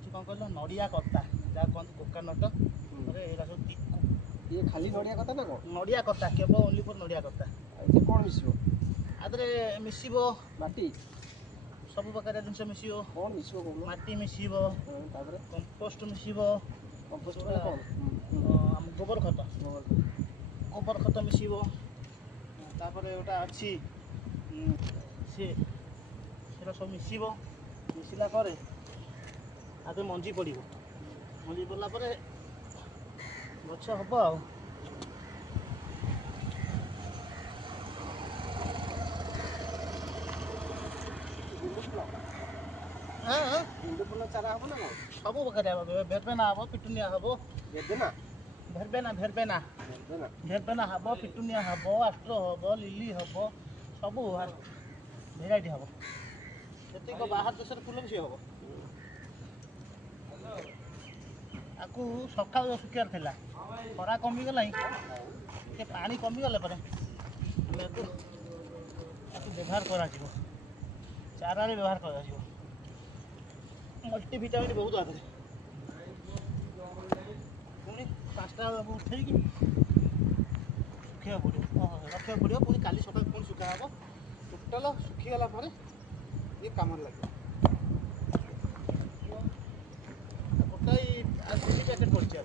ହେଉଛି କ'ଣ କହିଲ ନଡ଼ିଆ କତା ଯାହା କହନ୍ତି କୋକାନଟ ଏଇଟା ସବୁ ଟିକୁ ये खाली नड़िया कथा ना कौन ନଡ଼ିଆ କତା କେବଳ ଓନ୍ଲି ଫର୍ ନଡ଼ିଆ କତା ये कौन मिसिबो ଆଦେହରେ ମିଶିବ माटी ସବୁ ପ୍ରକାର ଜିନିଷ ମିଶିବ कौन मिसिबो कोन ମାଟି ମିଶିବ तापर କମ୍ପୋଷ୍ଟ ମିଶିବ कंपोस्ट वाला कौन ଆମ ଗୋବର ଖତ ମିଶିବ ତାପରେ ଗୋଟେ ଅଛି ସେଟା ସବୁ ମିଶିବ ମିଶିଲା ପରେ ଆଗେ ମଞ୍ଜି ପଡ଼ିବ ମଞ୍ଜି ପଡ଼ିଲା ପରେ ଗଛ ହବ ଆଉ गुंडू फुल चारा हम ना कौन ସବୁ ପ୍ରକାର ହବ ଭେରବେନା ହବ ପିଟୁନିଆ ହବ बेदना ଭେରବେନା ହବ ପିଟୁନିଆ ହବ ଆଷ୍ଟ୍ର ହବ ଲିଲି ହବ ସବୁ ଭେରାଇଟି ହବ ଯେତିକ ବାହାର ଦେଶରେ ଫୁଲ ବି ସିଏ ହବ ଆକୁ ସକାଳୁ ଶୁଖିବାର ଥିଲା ଖରା କମିଗଲାଣି ଟିକେ ପାଣି କମିଗଲା ପରେ ଆମେ ଆକୁ ବ୍ୟବହାର କରାଯିବ ଚାରାରେ ବ୍ୟବହାର କରାଯିବ ମଲ୍ଟିଭିଟାମିନ୍ ବହୁତ ଆଗରେ ପୁଣି 5ଟା ବେଳକୁ ଉଠେଇକି ରଖିବାକୁ ପଡ଼ିବ ପୁଣି କାଲି ସକାଳୁ ପୁଣି ଶୁଖା ହେବ ଟୋଟାଲ ଶୁଖିଗଲା ପରେ ଇଏ କାମରେ ଲାଗିବ ଗୋଟାଏ 3 ପ୍ୟାକେଟ୍ ପଡ଼ିଛି